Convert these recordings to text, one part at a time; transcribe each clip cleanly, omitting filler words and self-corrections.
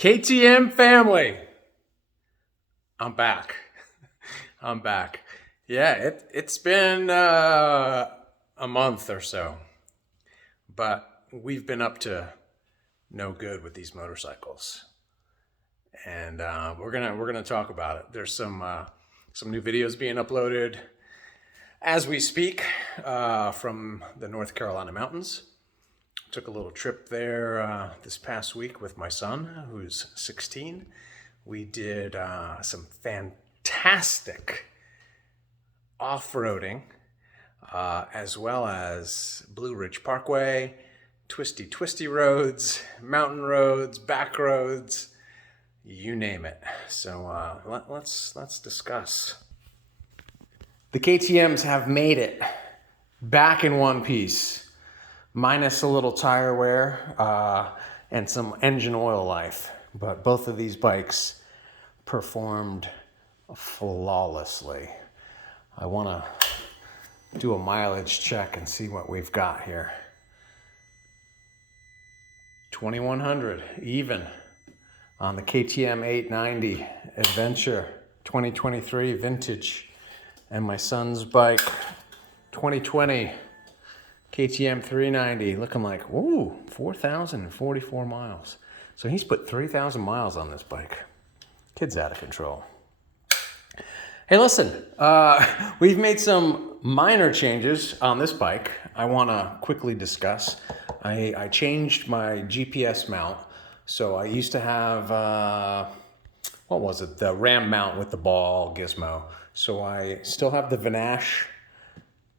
KTM family, I'm back. I'm back. Yeah, it's been a month or so, but we've been up to no good with these motorcycles, and we're gonna talk about it. There's some new videos being uploaded as we speak from the North Carolina mountains. Took a little trip there this past week with my son, who's 16. We did some fantastic off-roading, as well as Blue Ridge Parkway, twisty roads, mountain roads, back roads, you name it. So let's discuss. The KTMs have made it back in one piece, minus a little tire wear and some engine oil life. But both of these bikes performed flawlessly. I want to do a mileage check and see what we've got here. 2100 even on the KTM 890 Adventure 2023 vintage, and my son's bike 2020 KTM 390, looking like, ooh, 4,044 miles. So he's put 3,000 miles on this bike. Kid's out of control. Hey, listen, we've made some minor changes on this bike I want to quickly discuss. I changed my GPS mount. So I used to have, the RAM mount with the ball gizmo. So I still have the Vanash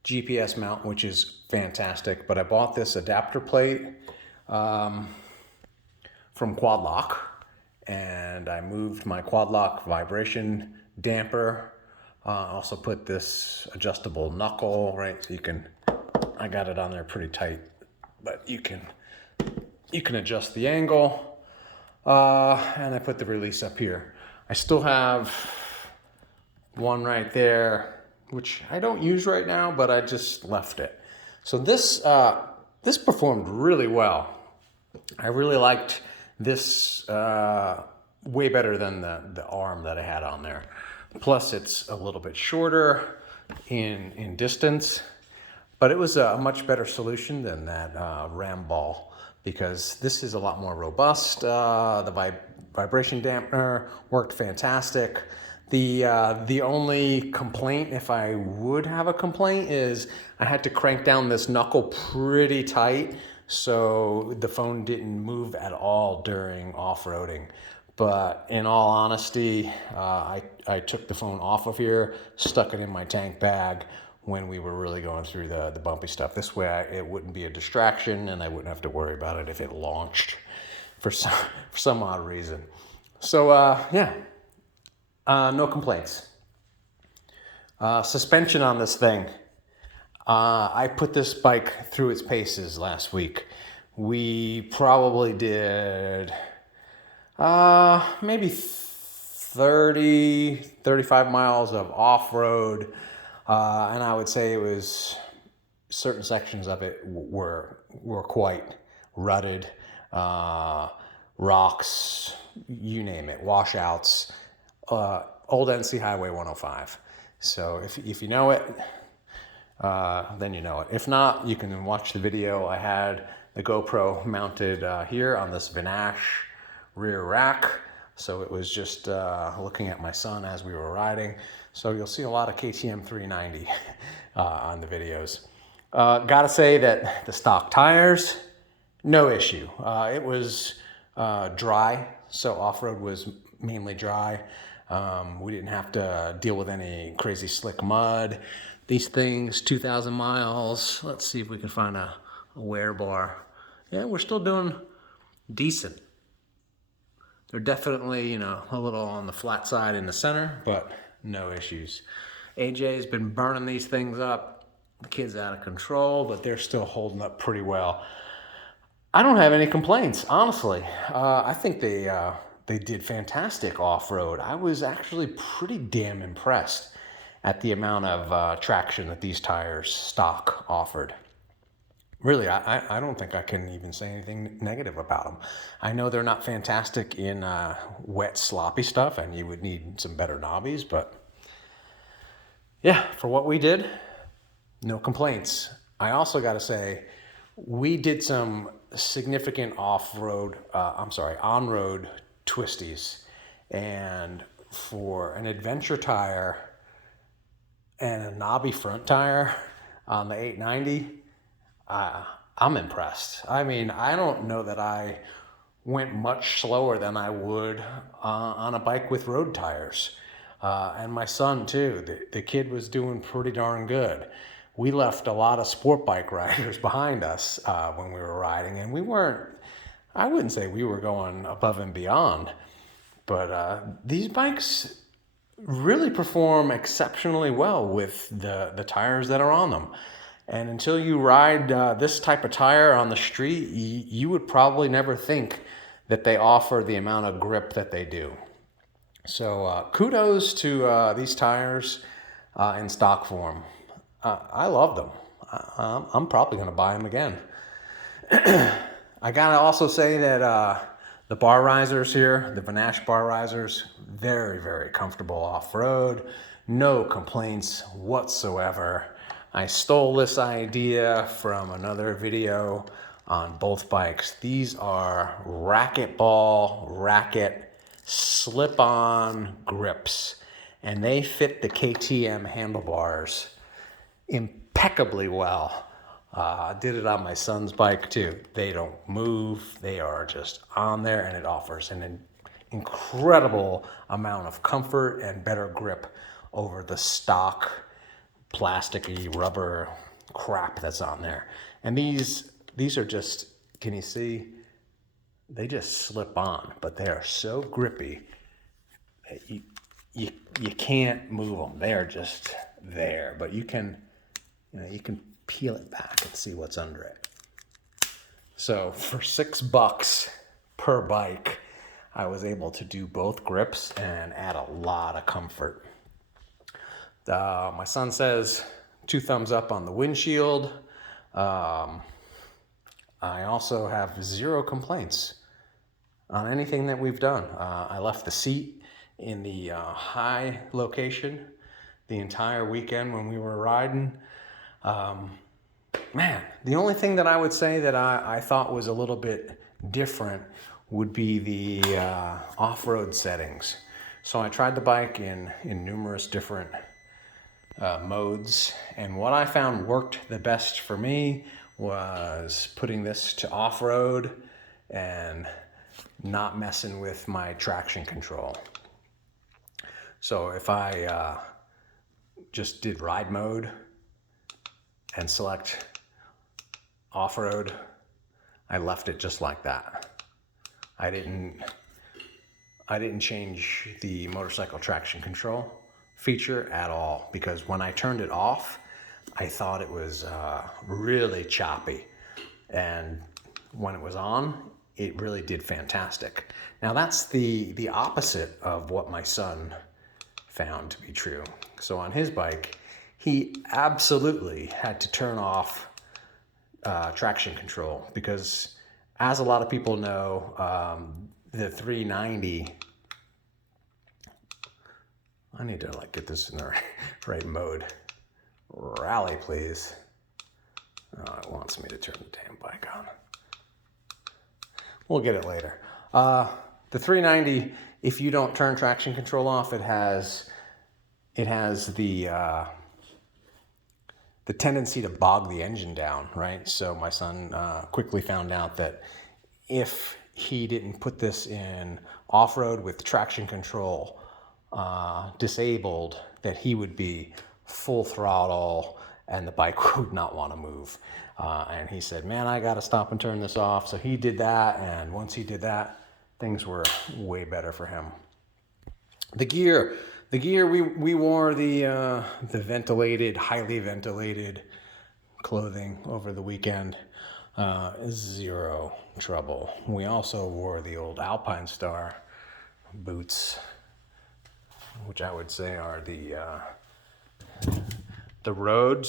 GPS mount, which is fantastic, but I bought this adapter plate from Quad Lock, and I moved my Quad Lock vibration damper. Also put this adjustable knuckle, right? So I got it on there pretty tight, but you can adjust the angle. And I put the release up here. I still have one right there, which I don't use right now, but I just left it. So this performed really well. I really liked this way better than the arm that I had on there. Plus, it's a little bit shorter in distance, but it was a much better solution than that Ram ball, because this is a lot more robust. The vibration dampener worked fantastic. The only complaint, if I would have a complaint, is I had to crank down this knuckle pretty tight so the phone didn't move at all during off-roading. But in all honesty, I took the phone off of here, stuck it in my tank bag when we were really going through the bumpy stuff. This way it wouldn't be a distraction and I wouldn't have to worry about it if it launched for some odd reason. So yeah. No complaints. Suspension on this thing. I put this bike through its paces last week. We probably did maybe 35 miles of off-road. And I would say it was certain sections of it were quite rutted. Rocks, you name it, washouts. Old NC Highway 105. So if you know it, then you know it. If not, you can watch the video. I had the GoPro mounted here on this Vanash rear rack. So it was just looking at my son as we were riding. So you'll see a lot of KTM 390 on the videos. Gotta say that the stock tires, no issue. It was dry, so off-road was mainly dry. We didn't have to deal with any crazy slick mud. These things, 2,000 miles. Let's see if we can find a wear bar. Yeah, we're still doing decent. They're definitely, a little on the flat side in the center, but no issues. AJ's been burning these things up. The kid's out of control, but they're still holding up pretty well. I don't have any complaints, honestly. I think they did fantastic off-road. I was actually pretty damn impressed at the amount of traction that these tires stock offered. really, I don't think I can even say anything negative about them. I know they're not fantastic in wet, sloppy stuff, and you would need some better knobbies, but yeah, for what we did, no complaints. I also got to say, we did some significant on-road twisties. And for an adventure tire and a knobby front tire on the 890, I'm impressed. I mean, I don't know that I went much slower than I would on a bike with road tires. And my son too, the kid was doing pretty darn good. We left a lot of sport bike riders behind us when we were riding, and we weren't, I wouldn't say we were going above and beyond, but these bikes really perform exceptionally well with the tires that are on them. And until you ride this type of tire on the street, you would probably never think that they offer the amount of grip that they do. So kudos to these tires in stock form. I love them. I'm probably going to buy them again. I got to also say that the bar risers here, the Vanash bar risers, very, very comfortable off-road. No complaints whatsoever. I stole this idea from another video on both bikes. These are racket slip-on grips, and they fit the KTM handlebars impeccably well. I did it on my son's bike too. They don't move. They are just on there, and it offers an incredible amount of comfort and better grip over the stock plasticky rubber crap that's on there. And these are just, can you see? They just slip on, but they are so grippy that you can't move them. They are just there, but you can peel it back and see what's under it. So for $6 per bike, I was able to do both grips and add a lot of comfort. My son says 2 thumbs up on the windshield. I also have 0 complaints on anything that we've done. I left the seat in the high location the entire weekend when we were riding. Man, the only thing that I would say that I thought was a little bit different would be the off-road settings. So I tried the bike in numerous different modes, and what I found worked the best for me was putting this to off-road and not messing with my traction control. So if I just did ride mode and select off-road, I left it just like that. I didn't change the motorcycle traction control feature at all, because when I turned it off, I thought it was really choppy, and when it was on, it really did fantastic. Now that's the opposite of what my son found to be true. So on his bike, he absolutely had to turn off traction control, because as a lot of people know, the 390, I need to get this in the right mode. Rally, please. Oh, it wants me to turn the damn bike on. We'll get it later. The 390, if you don't turn traction control off, it has the tendency to bog the engine down, right? So my son quickly found out that if he didn't put this in off-road with traction control disabled, that he would be full throttle and the bike would not want to move. And he said, man, I got to stop and turn this off. So he did that, and once he did that, things were way better for him. The gear, we wore the ventilated, highly ventilated clothing over the weekend. 0 trouble. We also wore the old Alpine Star boots, which I would say are the road /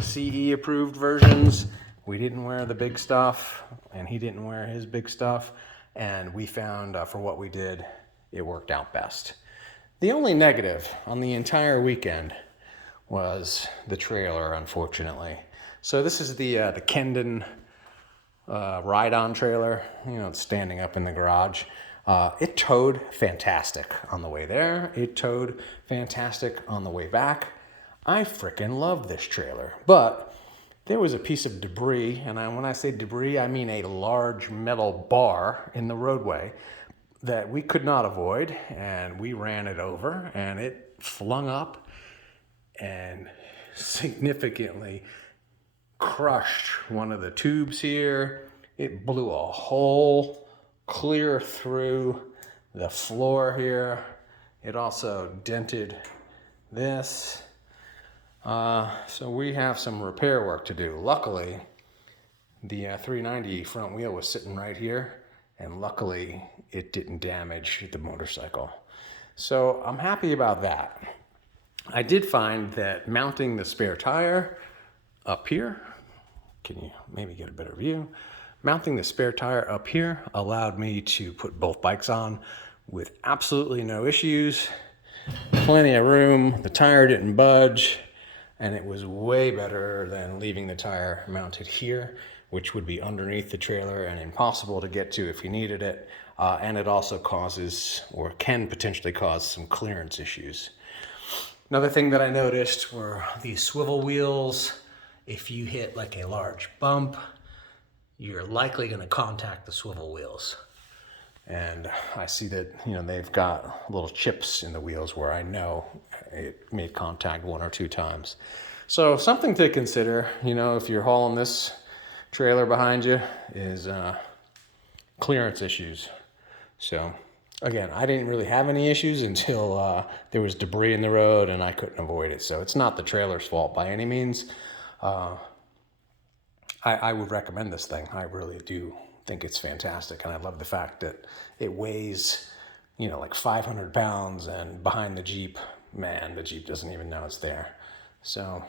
CE approved versions. We didn't wear the big stuff, and he didn't wear his big stuff, and we found for what we did, it worked out best. The only negative on the entire weekend was the trailer, unfortunately. So this is the Kendon ride-on trailer. You know, it's standing up in the garage. It towed fantastic on the way there. It towed fantastic on the way back. I frickin' love this trailer, but there was a piece of debris, and when I say debris, I mean a large metal bar in the roadway that we could not avoid, and we ran it over, and it flung up and significantly crushed one of the tubes here. It blew a hole clear through the floor here. It also dented this. So we have some repair work to do. Luckily, the 390 front wheel was sitting right here, and luckily it didn't damage the motorcycle. So I'm happy about that. I did find that mounting the spare tire up here, can you maybe get a better view? Mounting the spare tire up here allowed me to put both bikes on with absolutely no issues. Plenty of room, the tire didn't budge, and it was way better than leaving the tire mounted here, which would be underneath the trailer and impossible to get to if you needed it. And it also causes, or can potentially cause, some clearance issues. Another thing that I noticed were these swivel wheels. If you hit like a large bump, you're likely going to contact the swivel wheels. And I see that, you know, they've got little chips in the wheels where I know it made contact 1 or 2 times. So something to consider, you know, if you're hauling this trailer behind you, is clearance issues. So again, I didn't really have any issues until there was debris in the road and I couldn't avoid it. So it's not the trailer's fault by any means. I would recommend this thing. I really do think it's fantastic, and I love the fact that it weighs, you know, like 500 pounds, and behind the Jeep, man, the Jeep doesn't even know it's there. So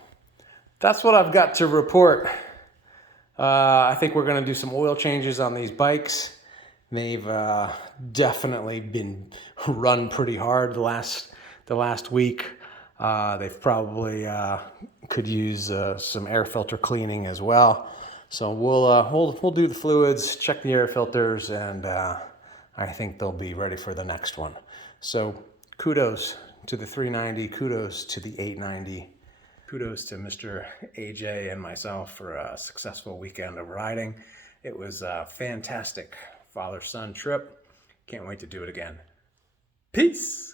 that's what I've got to report. I think we're going to do some oil changes on these bikes. They've definitely been run pretty hard the last week. They've probably could use some air filter cleaning as well. So we'll do the fluids, check the air filters, and I think they'll be ready for the next one. So kudos to the 390, kudos to the 890, kudos to Mr. AJ and myself for a successful weekend of riding. It was a fantastic father-son trip. Can't wait to do it again. Peace.